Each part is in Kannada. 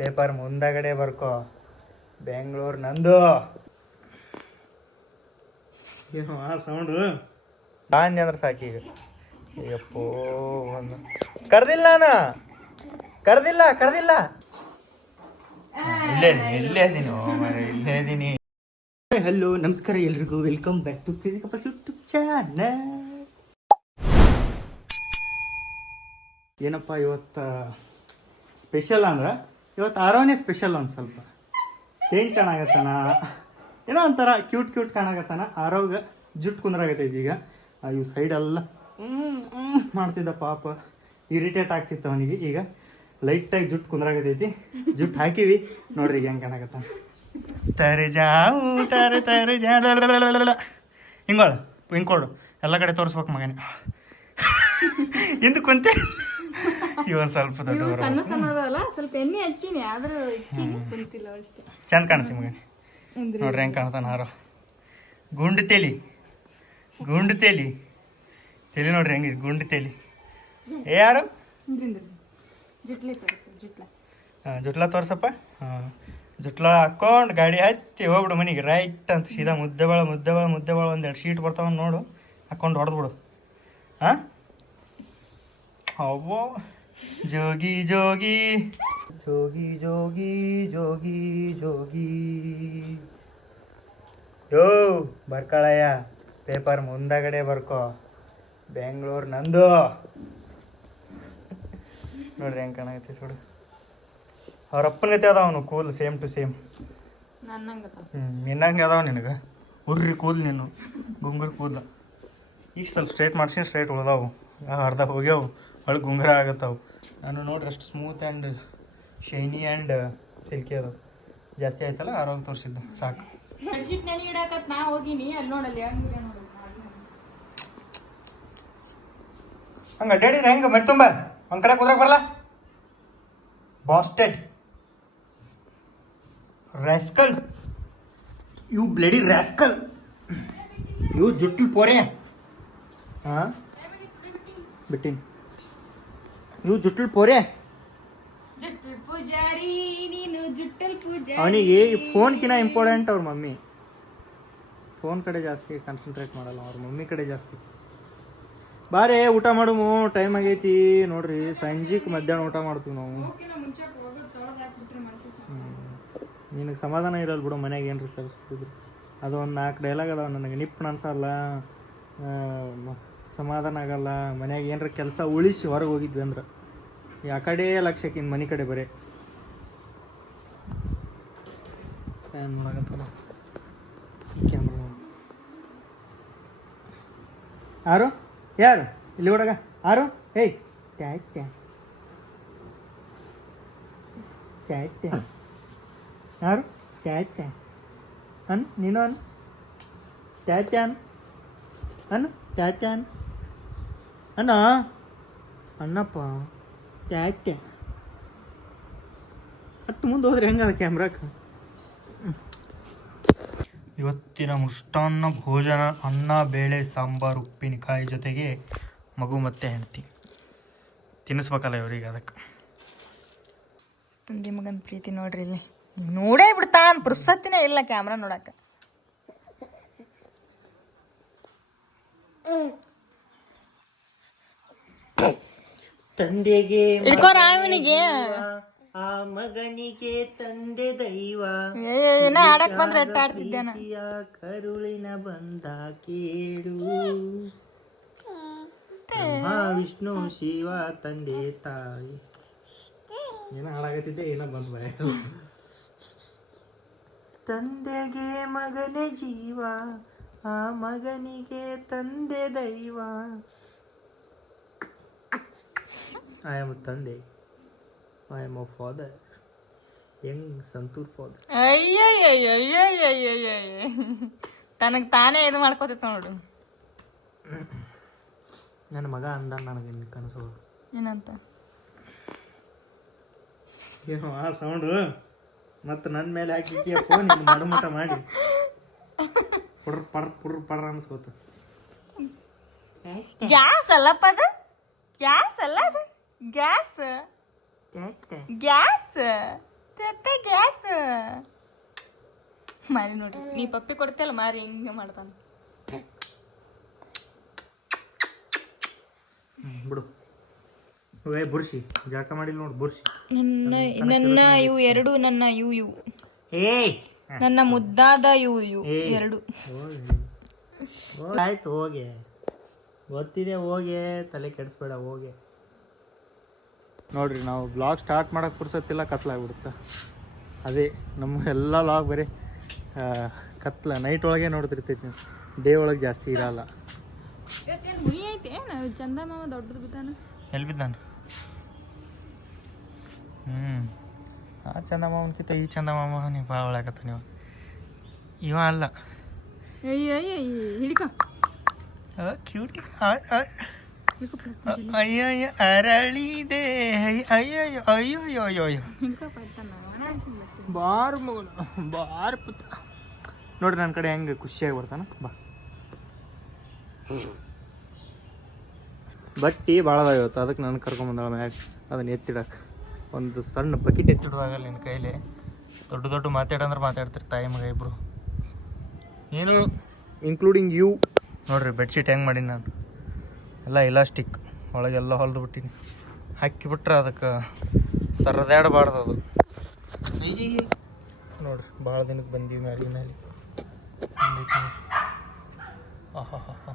ಪೇಪರ್ ಮುಂದಗಡೆ ಬರ್ಕೋ, ಬೆಂಗಳೂರು ನಂದು. ಏನು ಆ ಸೌಂಡು ಬಾಂಧಿ ಅಂದ್ರೆ ಸಾಕೀಗ. ಅಯ್ಯಪ್ಪೋ ಒಂದು ಕರೆದಿಲ್ಲ ಕರೆದಿಲ್ಲ ಇಲ್ಲೇ ಇದ್ದೀನಿ. ಹಲೋ ನಮಸ್ಕಾರ ಎಲ್ರಿಗೂ, welcome back to crazy couples YouTube channel. ಏನಪ್ಪ ಇವತ್ತು ಸ್ಪೆಷಲ್ ಅಂದ್ರೆ, ಇವತ್ತು ಆರೋನೇ ಸ್ಪೆಷಲ್. ಒಂದು ಸ್ವಲ್ಪ ಚೇಂಜ್ ಕಾಣಾಗತ್ತಾನ, ಏನೋ ಒಂಥರ ಕ್ಯೂಟ್ ಕಾಣಾಗತ್ತಾನ. ಆರೋಗ ಜುಟ್ಟು ಕುಂದ್ರಾಗತ್ತೈತಿ ಈಗ. ಇವು ಸೈಡೆಲ್ಲ ಮಾಡ್ತಿದ್ದ ಪಾಪ, ಇರಿಟೇಟ್ ಆಗ್ತಿತ್ತು ಅವನಿಗೆ. ಈಗ ಲೈಟಾಗಿ ಜುಟ್ಟು ಕುಂದ್ರಾಗತೈತಿ, ಜುಟ್ಟು ಹಾಕಿವಿ ನೋಡ್ರಿ ಈಗ ಹೆಂಗೆ ಕಾಣಾಗತ್ತಾನ. ಹಿಂಗೊಳು ಎಲ್ಲ ಕಡೆ ತೋರಿಸ್ಬೇಕು ಮಗನೇ. ಇಂದು ಕುಂತೆ ಇವನ್ ಸ್ವಲ್ಪ ದೊಡ್ಡ ಚಂದ ಕಾಣ್ತಿ ಮಗನೇ. ನೋಡ್ರಿ ಹೆಂಗೆ ಕಾಣ್ತಾನ ಹಾರೋ. ಗುಂಡು ತೇಲಿ ನೋಡ್ರಿ ಹೆಂಗಿದೆ ಗುಂಡು ತೇಲಿ. ಯಾರು ಜುಟ್ಲ ತೋರ್ಸಪ್ಪ. ಜುಟ್ಲ ಹಾಕ್ಕೊಂಡು ಗಾಡಿ ಹತ್ತಿ ಹೋಗ್ಬಿಡು ಮನೆಗೆ ರೈಟ್ ಅಂತ ಸೀದಾ ಮುದ್ದೆಬಾಳ ಒಂದೆರಡು ಶೀಟ್ ಬರ್ತಾವ ನೋಡು, ಹಾಕ್ಕೊಂಡು ಹೊಡೆದ್ಬಿಡು. ಹಾಂ ಅವ್ವೋ ಜೋಗಿ ಜೋಗಿ ಜೋಗಿ ಜೋಗಿ ಜೋಗಿ ಜೋಗಿ ಯೋ ಬರ್ಕಳಯ್ಯ, ಪೇಪರ್ ಮುಂದಗಡೆ ಬರ್ಕೋ, ಬೆಂಗಳೂರು ನಂದು. ನೋಡ್ರಿ ಹೆಂಗೆ ಕಾಣಾಗತ್ತೆ ನೋಡು. ಅವ್ರ ಅಪ್ಪನ ಗತಿ ಅದಾವ ಅವನು, ಕೂಲ್ ಸೇಮ್ ಟು ಸೇಮ್ ನಿನ್ನಂಗೆ ಅದಾವ ನಿನಗೆ. ಉರ್ರಿ ಕೂದಲು ನೀನು, ಗುಂಗುರು ಕೂದಲು. ಈಗ ಸ್ವಲ್ಪ ಸ್ಟ್ರೈಟ್ ಮಾಡ್ಸಿ ಸ್ಟ್ರೈಟ್ ಉಳ್ದಾವು, ಅರ್ಧ ಹೋಗ್ಯಾವು, ಒಳಗೆ ಗುಂಗುರ ಆಗತ್ತಾವು. ನಾನು ನೋಡ್ರಿ ಅಷ್ಟು smooth and shiny and silky ಅದಾವ. ಜಾಸ್ತಿ ಆಯ್ತಲ್ಲ ಆರೋಗ್ಯ ತೋರಿಸಿದ್ದು ಸಾಕು. ಹಂಗೆ ಅಡ್ಡಾಡಿದ್ರೆ ಹೆಂಗೆ ಮರಿ ತುಂಬ ಒಂದು ಕಡೆ ಕುದ್ರಾಗ ಬರಲ್ಲ. ಬಾಸ್ಟೆಡ್ ರಾಸ್ಕಲ್, ಇವು ಬ್ಲಡಿ ರಾಸ್ಕಲ್, ಇವು ಜುಟ್ಟಲ್ ಪೋರೆ. ಹಾಂ ಬಿಟ್ಟಿನಿ, ಇವು ಜುಟ್ಟಲ್ ಪೋರೆ. ಅವನಿಗೆ ಫೋನ್ಕಿನ ಇಂಪಾರ್ಟೆಂಟ್ ಅವ್ರ ಮಮ್ಮಿ. ಫೋನ್ ಕಡೆ ಜಾಸ್ತಿ ಕಾನ್ಸಂಟ್ರೇಟ್ ಮಾಡಲ್ಲ, ಅವ್ರ ಮಮ್ಮಿ ಕಡೆ ಜಾಸ್ತಿ. ಬಾರೇ ಊಟ ಮಾಡಮು, ಟೈಮ್ ಆಗೈತಿ ನೋಡ್ರಿ. ಸಂಜೆಗೆ ಮಧ್ಯಾಹ್ನ ಊಟ ಮಾಡ್ತೀವಿ ನಾವು. ನಿನಗೆ ಸಮಾಧಾನ ಇರಲ್ಲ ಬಿಡು, ಮನ್ಯಾಗ ಏನ್ರಿ ಕಲಿಸ್ತಿದ್ರು. ಅದು ಒಂದು 4 ಡೈಲಾಗ್ ಅದಾವ ನನಗೆ. ನಿಪ್ಪು ಅನ್ಸಲ್ಲ, ಸಮಾಧಾನ ಆಗಲ್ಲ, ಮನ್ಯಾಗ ಏನ್ರ ಕೆಲಸ ಉಳಿಸಿ ಹೊರಗೆ ಹೋಗಿದ್ವಿ ಅಂದ್ರೆ. ಆ ಕಡೆ ಲಕ್ಷಕ್ಕಿಂತ ಮನೆ ಕಡೆ ಬರೀ ಏನು ಮಾಡಾಕತ್ತಲ್ಲ ಈ ಕ್ಯಾಮ್ರಾ. ಯಾರು ಇಲ್ಲಿ ಹುಡುಗ ಯಾರು? ಏಯ್ ಟ್ಯಾಕ್ ಯಾರು? ಟ್ಯಾಕ್ ಅನ್ ನೀನು ಅನ್ ಟ್ಯಾನ್ ಅನ್ನು ಟ್ಯಾನ್ ಅಣ್ಣ ಅಣ್ಣಪ್ಪ ಟ್ಯಾಕ್. ಅಟ್ಟು ಮುಂದೆ ಹೋದ್ರೆ ಹೆಂಗದ ಕ್ಯಾಮ್ರಾಕ್ಕೆ. ಇವತ್ತಿನ ಮೃಷ್ಟಾನ್ನ ಭೋಜನ ಅನ್ನ, ಬೇಳೆ, ಸಾಂಬಾರು, ಉಪ್ಪಿನಕಾಯಿ ಜೊತೆಗೆ ಮಗು ಮತ್ತು ಹೆಂಡತಿ ತಿನ್ನಿಸ್ಬೇಕಲ್ಲ ಇವ್ರಿಗೆ. ಅದಕ್ಕೆ ತಂದೆ ಮಗನ ಪ್ರೀತಿ ನೋಡ್ರಿ. ಇಲ್ಲಿ ನೋಡೇ ಬಿಡ್ತಾನ, ಪುರ್ಸತ್ತಿನೇ ಇಲ್ಲ ಕ್ಯಾಮ್ರಾ ನೋಡಕ್ಕ. ತಂದೆಗೆ ಇಡ್ಕೋರಾವನಿಗೆ ಆ ಮಗನಿಗೆ ತಂದೆ ದೈವ. ಆಡಕ್ ಬಂದ್ರೆ ಎಟ್ಟ ಆಡ್ತಿದ್ದೇನ. ಕರುಳಿನ ಬಂದ ಕೇಳು, ವಿಷ್ಣು ಶಿವ ತಂದೆ ತಾಯಿ. ಏನೋ ಹಾಳಾಗತ್ತಿದ್ದೆ, ಏನೋ ಬಂದು ಬಾಯ. ತಂದೆಗೆ ಮಗನೇ ಜೀವ, ಆ ಮಗನಿಗೆ ತಂದೆ ದೈವ. ಐ ಆಮ್ ತಂದೆ, I am a father, young Santoor father. ಅಯ್ಯಯ್ಯಯ್ಯಯ್ಯಯ್ಯಯ್ಯಯ್ಯ, ತನಗೆ ತಾನೇ ಇದು ಮಾಡ್ಕೋತಿತ್ತು ನೋಡು. ನನ್ನ ಮಗ ಅಂದ ನನಗೆ ಕನಸು. ಏನಂತ? ಏನೋ ಆ ಸೌಂಡು ಮತ್ತು ನನ್ನ ಮೇಲೆ ಹಾಕಿದ್ದೀಯ ಫೋನ್ ಮಡುಮಟ ಮಾಡಿ ಪುರ್ ಅನ್ಸ್ಕೋತ. ಗ್ಯಾಸ್ ಅಲ್ಲಪ್ಪ ಅದು, ಗ್ಯಾಸ್ ಅಲ್ಲ ಅದು, ಗ್ಯಾಸ್ ಗ್ಯಾಸ್ ಗ್ಯಾಸ್ ಮಾರಿ ನೋಡ್ರಿ ನೀ ಪಪ್ಪಿ ಕೊಡ್ತಿಯಲ್ಲ ಮಾರಿ ಹಿಂಗೆ ಮಾಡ್ತಾನ ಬಿಡು ಬುರ್ಷಿ ಜಾಕ ಮಾಡಿಲ್ಲ ನೋಡಿ ಬುರ್ಷಿ ನನ್ನ ನನ್ನ ಇವು ಎರಡು ನನ್ನ ಇವು ಏಯ್ ನನ್ನ ಮುದ್ದಾದ ಇವು ಎರಡು ಆಯ್ತು ಹೋಗಿ ಗೊತ್ತಿದೆ ಹೋಗಿ ತಲೆ ಕೆಡಿಸ್ಬೇಡ ಹೋಗಿ ನೋಡ್ರಿ ನಾವು ಬ್ಲಾಗ್ ಸ್ಟಾರ್ಟ್ ಮಾಡಕ್ಕೆ ಪುರ್ಸತ್ತಿಲ್ಲ ಕತ್ಲಾಗ್ಬಿಡುತ್ತೆ ಅದೇ ನಮ್ಮ ಎಲ್ಲ ಬ್ಲಾಗ್ ಬರೀ ಕತ್ಲ ನೈಟ್ ಒಳಗೆ ನೋಡ್ತಿರ್ತೈತಿ ನೀವು ಡೇ ಒಳಗೆ ಜಾಸ್ತಿ ಇರಲ್ಲ ಹುಳಿ ಐತೆ ಚಂದ ಮಾವ ದೊಡ್ಡದು ಬಿದ್ದಾನ ಎಲ್ಲಿ ಬಿದ್ದಾನ ಆ ಚಂದ ಮಾವನ್ಕಿಂತ ಈ ಚಂದ ಮಾಮ ನೀವು ಭಾಳ ಒಳಗತ್ತ ನೀವು ಇವ ಅಲ್ಲ ಹಿಡಿಕ ಕ್ಯೂಟ್ ಅಯ್ಯಯ್ಯ ಅರಳಿದೆ ಅಯ್ಯಯ್ಯೋ ಅಯ್ಯೋ ಅಯ್ಯೋ ಅಯ್ಯೋ ಬಾರ್ ಮಗನ ಬಾರ್ ಪುತ್ತ ನೋಡ್ರಿ ನನ್ನ ಕಡೆ ಹೆಂಗೆ ಖುಷಿಯಾಗಿ ಬರ್ತಾನ ಬಾ ಬಟ್ಟಿ ಭಾಳ ಅದಾವ ಇವತ್ತು ಅದಕ್ಕೆ ನಾನು ಕರ್ಕೊಂಬಂದಾಳ ಮ್ಯಾಗ ಅದನ್ನ ಎತ್ತಿಡಕ್ಕೆ ಒಂದು ಸಣ್ಣ ಬಕೆಟ್ ಎತ್ತಿಡೋದಾಗಲ್ಲ ನಿನ್ನ ಕೈಲಿ ದೊಡ್ಡ ದೊಡ್ಡ ಮಾತಾಡಂದ್ರೆ ಮಾತಾಡ್ತಿರ್ ತಾಯಿ ಮಗ ಇಬ್ಬರು ಏನು ಇನ್ಕ್ಲೂಡಿಂಗ್ ಯು ನೋಡ್ರಿ ಬೆಡ್ಶೀಟ್ ಹೆಂಗೆ ಮಾಡೀನಿ ನಾನು ಎಲ್ಲ ಇಲಾಸ್ಟಿಕ್ ಒಳಗೆಲ್ಲ ಹೊಲ್ದು ಬಿಟ್ಟಿನಿ ಹಾಕಿಬಿಟ್ರೆ ಅದಕ್ಕೆ ಸರದಾಡಬಾರ್ದು ಅದು ನೋಡ್ರಿ ಭಾಳ ದಿನಕ್ಕೆ ಬಂದೀವಿ ಮ್ಯಾಲಿನ ಮೇಲೆ ಆಹಾ ಹಾ ಹಾ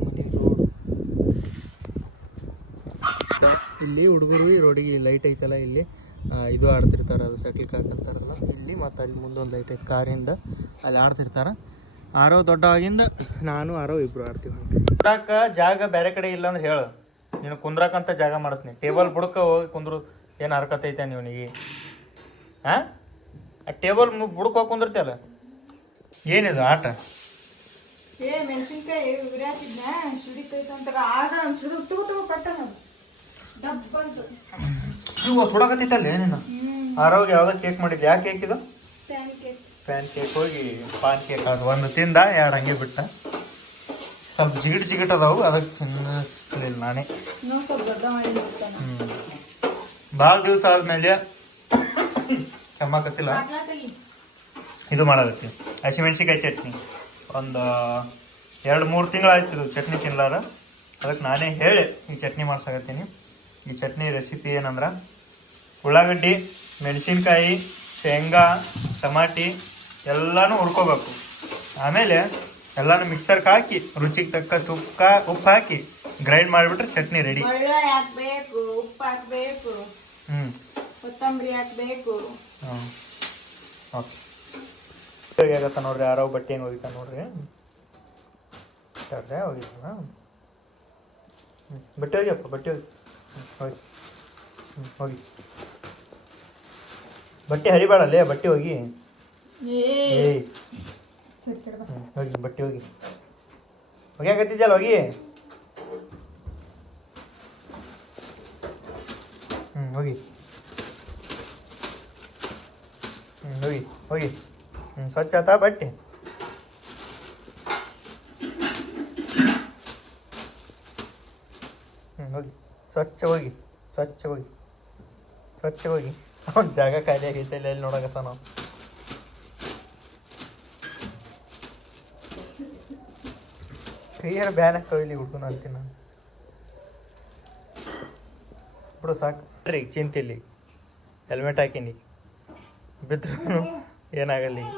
ಮನೆ ರೋಡು ಇಲ್ಲಿ ಹುಡುಗರು ಈ ರೋಡಿಗೆ ಲೈಟ್ ಐತಲ್ಲ ಇಲ್ಲಿ ಇದು ಆಡ್ತಿರ್ತಾರೆ ಅದು ಸೈಕಲ್ ಕಾಕಂತಾರಲ್ಲ ಇಲ್ಲಿ ಮತ್ತು ಅಲ್ಲಿ ಮುಂದೊಂದು ಲೈಟ್ ಐತೆ ಕಾರಿಂದ ಅಲ್ಲಿ ಆಡ್ತಿರ್ತಾರೆ ಆರೋ ದೊಡ್ಡವಾಗಿಂದ ನಾನು ಆರೋ ಇಬ್ರು ಆಡ್ತೀವಿ ಕುಂದ್ರಾಕ ಜಾಗ ಬೇರೆ ಕಡೆ ಇಲ್ಲ ಅಂದ್ರೆ ಹೇಳು ನೀನು ಕುಂದ್ರಾಕಂತ ಜಾಗ ಮಾಡಿಸ್ನಿ ಟೇಬಲ್ ಬುಡಕ ಹೋಗಿ ಕುಂದ್ರು ಏನು ಹರ್ಕತೈತೆ ನೀವನಿಗೆ ಹಾಂ ಆ ಟೇಬಲ್ ಬುಡಕ್ಕೆ ಹೋಗಿ ಕುಂದಿರ್ತಿಯಲ್ಲ ಏನಿದು ಆಟ ಮೆಣಸಿನ್ಕಾಯಿ ಉರಿಯಾತಿದ್ನ ಸುಡಿತೈತೆ ಅಂತಾರ ಆಗ ಸುಡು ಪಟ್ಟಣ ಡಬ್ಬಂತು ಇವು ಸುಡಕತ್ತೈತಲ್ಲ ನೀನು ಆರೋಗ್ಯ ಯಾವ್ದೋ ಕೇಕ್ ಮಾಡಿದ್ದೆ ಯಾವ ಕೇಕ್ ಇದು ಪ್ಯಾನ್ ಕೇಕ್ ಹೋಗಿ ಪಾನ್ ಕೇಕ್ ಅದು ಒಂದು ತಿಂದ ಎರಡು ಹಂಗೆ ಬಿಟ್ಟ ಸ್ವಲ್ಪ ಜಿಗಿಟ್ ಅದಾವು ಅದಕ್ಕೆ ತಿನ್ನಿಸ್ಲಿಲ್ಲ ನಾನೇ ಭಾಳ ದಿವಸ ಆದ್ಮೇಲೆ ಕೆಮ್ಮಕತ್ತಿಲ್ಲ ಇದು ಮಾಡಾಕತ್ತೀವಿ ಹಸಿಮೆಣ್ಸಿಕಾಯಿ ಚಟ್ನಿ ಒಂದು 2-3 ತಿಂಗಳಾಯ್ತು ಇದು ಚಟ್ನಿ ತಿನ್ಲಾರ ಅದಕ್ಕೆ ನಾನೇ ಹೇಳಿ ಈ ಚಟ್ನಿ ಮಾಡ್ಸಾಕತ್ತೀನಿ ಈ ಚಟ್ನಿ ರೆಸಿಪಿ ಏನಂದ್ರೆ ಉಳ್ಳಾಗಡ್ಡಿ ಮೆಣಸಿನ್ಕಾಯಿ ಶೇಂಗಾ ಟಮಾಟಿ ಎಲ್ಲನೂ ಹುರ್ಕೋಬೇಕು ಆಮೇಲೆ ಎಲ್ಲನೂ ಮಿಕ್ಸರ್ಗೆ ಹಾಕಿ ರುಚಿಗೆ ತಕ್ಕಷ್ಟು ಉಪ್ಪು ಹಾಕಿ ಗ್ರೈಂಡ್ ಮಾಡಿಬಿಟ್ರೆ ಚಟ್ನಿ ರೆಡಿ ಹಾಕ್ಬೇಕು ಉಪ್ಪು ಹಾಕ್ಬೇಕು ಕೊತ್ತಂಬರಿ ಹಾಕ್ಬೇಕು ಓಕೆ ಆಗತ್ತ ನೋಡ್ರಿ ಯಾರೋ ಬಟ್ಟೆ ಏನು ಹೋಗಿತ್ತ ನೋಡ್ರಿ ಹೋಗಿತ್ತ ಬಟ್ಟೆ ಹೋಗ್ಯಪ್ಪ ಬಟ್ಟೆ ಹೋಗಿ ಹೋಗಿ ಬಟ್ಟೆ ಹರಿಬೇಡಲ್ಲೇ ಬಟ್ಟೆ ಹೋಗಿ ಏಯ್ ಹೋಗಿ ಬಟ್ಟೆ ಹೋಗಿ ಹೋಗ್ಯಾಕತ್ತಿದ್ಯಲ್ಲ ಹೋಗಿ ಹೋಗಿ ಹೋಗಿ ಹೋಗಿ ಸ್ವಚ್ಛ ಆತಾ ಬಟ್ಟೆ ಹೋಗಿ ಸ್ವಚ್ಛ ಹೋಗಿ ಸ್ವಚ್ಛ ಹೋಗಿ ಸ್ವಚ್ಛ ಹೋಗಿ ಅವ್ನ ಜಾಗ ಖಾಲಿ ಆಗೈತೆ ಇಲ್ಲ ಎಲ್ಲಿ ನೋಡಕತ್ತ ನಾವು ಕೈಯಾರ ಬ್ಯಾನ್ ಹಾಕೋಯ್ಲಿ ಹುಡ್ಕೊಂಡು ಅಂತೀನಿ ನಾನು ಬಿಡು ಸಾಕು ರೀ ಚಿಂತಿಲ್ಲಿ ಹೆಲ್ಮೆಟ್ ಹಾಕಿನಿ ಬಿದ್ರು ಏನಾಗಲ್ಲ ಈಗ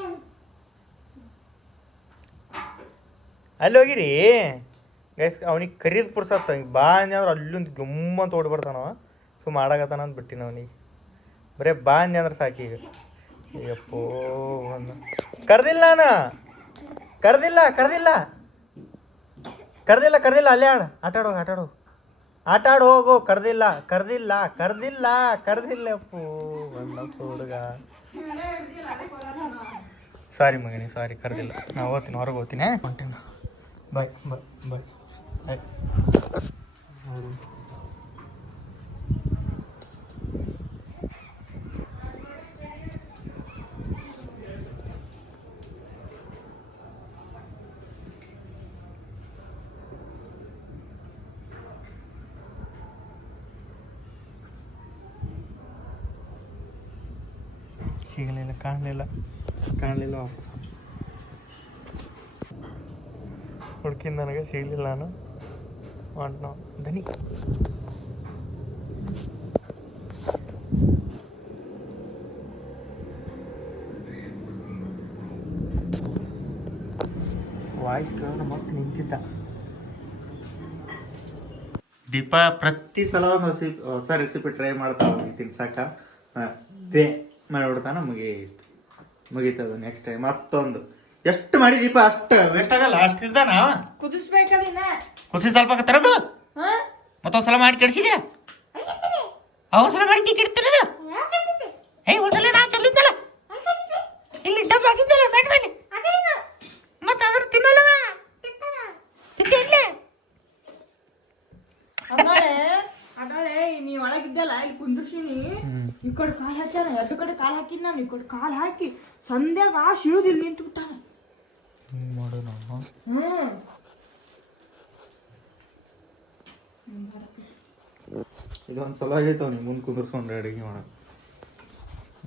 ಅಲ್ಲಿ ಹೋಗಿರಿ ಗೈಸ್ ಅವ್ನಿಗೆ ಕರೀದ್ ಪುರ್ಸತ್ತ ಬಾ ಅಂದ್ರೆ ಅಲ್ಲೊಂದು ಗಮ್ಮಂತ ಓಡಿ ಬರ್ತಾನವ ಸುಮ್ಮ ಆಡಾಕತ್ತಾನ ಅಂತ ಬಿಟ್ಟಿನ ಅವನಿಗೆ ಬರೇ ಬಾ ಅಂದ್ರೆ ಸಾಕೀಗ ಅಯ್ಯಪ್ಪೋ ಒಂದು ಕರ್ದಿಲ್ಲ ನಾನು ಕರ್ದಿಲ್ಲ ಕರ್ದಿಲ್ಲ ಕರ್ದಿಲ್ಲ ಕರ್ದಿಲ್ಲ ಅಲ್ಲೇ ಆಟ ಆಡು ಹೋಗು ಕರ್ದಿಲ್ಲ ಕರ್ದಿಲ್ಲ ಕರ್ದಿಲ್ಲ ಕರ್ದಿಲ್ಲ ಅಪ್ಪು ಒಂದಪ್ಪ ಹುಡುಗ ಸಾರಿ ಮಗನಿ ಸಾರಿ ಕರ್ದಿಲ್ಲ ನಾ ಓದ್ತೀನಿ ಹೊರಗೆ ಓದ್ತೀನಿ ಹೊಂಟೀನಿ ಬಾಯ್ ಬಾಯ್ ಬಾಯ್ ಬಾಯ್ ಸಿಗಲಿಲ್ಲ, ಕಾಣಲಿಲ್ಲ ವಾಪಸ್ ಹುಡ್ಕಿಂದ ನನಗೆ ಸಿಗಲಿಲ್ಲ. ನಾನು ಹೊಂಟ್ ನಾವು ದನಿ ವಾಯ್ಸ್ ಕೇಳೋಣ ಮತ್ತೆ ನಿಂತಿದ್ದ. ದೀಪ ಪ್ರತಿ ಸಲ ಒಂದು ಹೊಸ ರೆಸಿಪಿ ಟ್ರೈ ಮಾಡ್ತಾ ಹೋಗಿ ತಿನ್ಸಾಕ ದೇ ಮಾಡಿಬಿಡ್ತಾನ, ಮುಗೀತದು. ನೆಕ್ಸ್ಟ್ ಟೈಮ್ ಮತ್ತೊಂದು ಎಷ್ಟು ಮಾಡಿ ದೀಪ ಅಷ್ಟು ವೇಸ್ಟ್ ಆಗಲ್ಲ, ಅಷ್ಟು ಇದ್ದಾನ ಕುದಿಸ್ಬೇಕದಿನ ಕುದಿ ಸ್ವಲ್ಪ ತರದು ಮತ್ತೊಂದ್ಸಲ ಮಾಡಿ ಕೆಡ್ಸಿದ್ದೀರ. ಅವಸರ ಮಾಡಿ ಕೆಡ್ತಿರೋದು. ಒಂದ್ಸಲ ನಾ ಚಲ್ಲಿದ್ದಲ್ಲ ಇಲ್ಲಿ ಡಬ್ಬ ಹಾಕಿದ್ದಲ್ಲ ಮ್ಯಾಟ್ ಮೇಲೆ, ಮತ್ತೆ ಅದ್ರ ತಿನ್ನಲ್ಲವ ಅದಾಳೆ ನೀ ಒಳಗಿದ್ದಲ್ಲ ಇಲ್ಲಿ ಕುಂದ್ರಿಸಿನಿ, ಈ ಕಡೆ ಕಾಲ್ ಹಾಕ್ಯಾನ, ಎರಡು ಕಡೆ ಕಾಲ್ ಹಾಕಿನ ನಾನು, ಈ ಕಡೆ ಕಾಲ್ ಹಾಕಿ ಸಂಧ್ಯಾಗ ಆ ಶಿಳುದಿಲ್ಲ ನಿಂತು ಬಿಟ್ಟಾನ. ಮಾಡು ನಾವು ಇದೊಂದು ಚಲೋ ಆಗೈತೆ ಅವ್ನಿಗೆ ಮುಂದೆ ಕುಂದ್ರಿಸ್ಕೊಂಡು ಅಡುಗೆ ಮಾಡೋದು.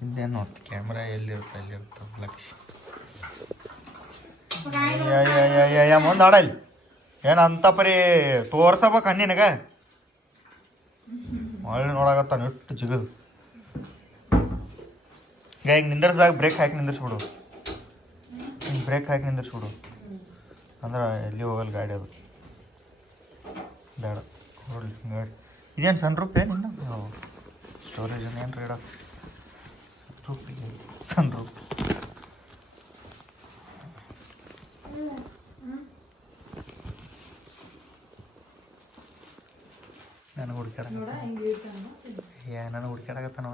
ಇದೇನು ನೋಡ್ತಿ ಕ್ಯಾಮ್ರಾ ಎಲ್ಲಿರುತ್ತೆ ಲಕ್ಷ ಮುಂದೆ ಆಡಲ್ಲಿ ಏನು ಅಂತ ಪರಿ ತೋರ್ಸಬೇಕು ನಿನಗ. ಒಳ್ಳೆ ನೋಡಾಕತ್ತಾನ ಇಟ್ಟು ಜಿಗದು. ಈಗ ನಿಂದರ್ಸ್ದಾಗ ಬ್ರೇಕ್ ಹಾಕಿ ನಿಂದಿರ್ಸ್ಬಿಡು, ಬ್ರೇಕ್ ಹಾಕಿ ನಿಂದಿರ್ಸ್ಬಿಡು, ಅಂದ್ರೆ ಎಲ್ಲಿ ಹೋಗಲ್ಲ ಗಾಡಿ ಅದು ಬೇಡ. ನೋಡ್ಲಿ ಗಾಡಿ ಇದೇನು ಸನ್ ರೂಪ್ ಏನು ಸ್ಟೋರೇಜ್ ಏನು ರೀಡ ಸನ್ ರೂಪ್ ನನಗೆ ಹುಡ್ಕಾಡ ನನಗೆ ಹುಡ್ಕಾಡಕತ್ತಾನ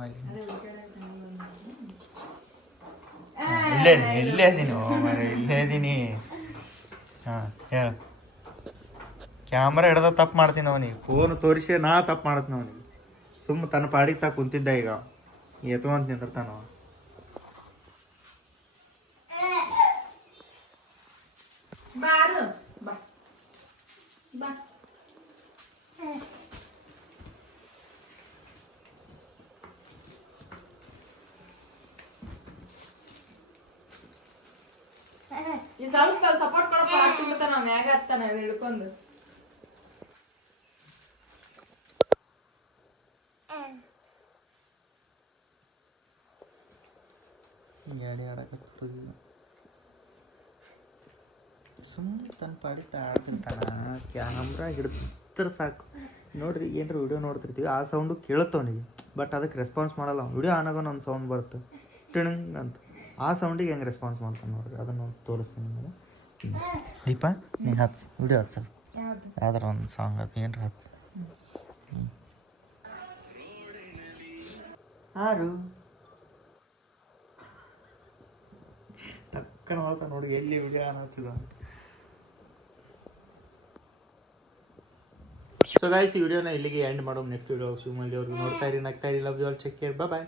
ಇಲ್ಲೇ ಇದೀನಿ ಇಲ್ಲೇ ಇದೀನಿ. ಹಾಂ ಹೇಳು. ಕ್ಯಾಮ್ರಾ ಹಿಡ್ದ ತಪ್ಪು ಮಾಡ್ತೀನಿ ಅವನಿಗೆ, ಫೋನ್ ತೋರಿಸಿ ನಾ ತಪ್ಪು ಮಾಡ್ತೀನಿ ಅವನಿಗೆ. ಸುಮ್ಮ ತನ್ನ ಪಾಡಿಗೆ ತಾ ಕುಂತಿದ್ದ, ಈಗ ಎತ್ಕೊಂತ ನಿಂದಿರ್ತಾನ. ಈ ಸ್ವಲ್ಪ ಸಪೋರ್ಟ್ ಕೊಡಪ್ಪ, ಹಾಕ್ಬಿಡ್ತಾನ ಮ್ಯಾಗ ಹತ್ತಾನ ಹಿಡ್ಕೊಂಡು. ಗಾಡಿ ಆಡಕತ್ತ ಸುಮ್ಮನೆ ತನ್ನ ಪಾಡಿ ಆಡ್ತಿರ್ತಾನ. ಕ್ಯಾಮ್ರಾ ಹಿಡಿದ್ರೆ ಸಾಕು. ನೋಡ್ರಿ ಏನ್ರ ವಿಡಿಯೋ ನೋಡ್ತಿರ್ತೀವಿ, ಆ ಸೌಂಡು ಕೇಳುತ್ತೆ ಅವನಿಗೆ, ಬಟ್ ಅದಕ್ಕೆ ರೆಸ್ಪಾನ್ಸ್ ಮಾಡಲ್ಲ. ವಿಡಿಯೋ ಆನ್ ಆಗೋನು ಒಂದು ಸೌಂಡ್ ಬರುತ್ತೆ ಟಿಣಂಗ್ ಅಂತ, ಆ ಸೌಂಡಿಗೆ ಹೆಂಗೆ ರೆಸ್ಪಾನ್ಸ್ ಮಾಡ್ತಾನೆ ನೋಡ್ರಿ, ಅದನ್ನು ತೋರಿಸ್ತೀನಿ ನಿಮಗೆ. ದೀಪ ನೀನು ಹಚ್ಚು ವಿಡಿಯೋ ಹಚ್ಚ, ಯಾವ್ದಾರ ಒಂದು ಸಾಂಗ್ ಅದು ಏನ್ರ ಹಚ್ಚು. ಹಾರು ಟಕ್ಕನ ಮಾಡ್ತಾ ನೋಡಿ ಎಲ್ಲಿ ವಿಡಿಯೋ ಆನ್ ಆಗ್ತದ ಅಂತ. ಸೊ ಗೈಸ್ ಈ ವಿಡಿಯೋನ ಇಲ್ಲಿಗೆ ಎಂಡ್ ಮಾಡೋದು. ನೆಕ್ಸ್ಟ್ ವಿಡಿಯೋ ಶಿವಮಲ್ಲಿ ಅವ್ರಿಗೆ ನೋಡ್ತಾ ಇರಿ, ನಗ್ತಾ ಇರಿ. Love you all, take care, bye.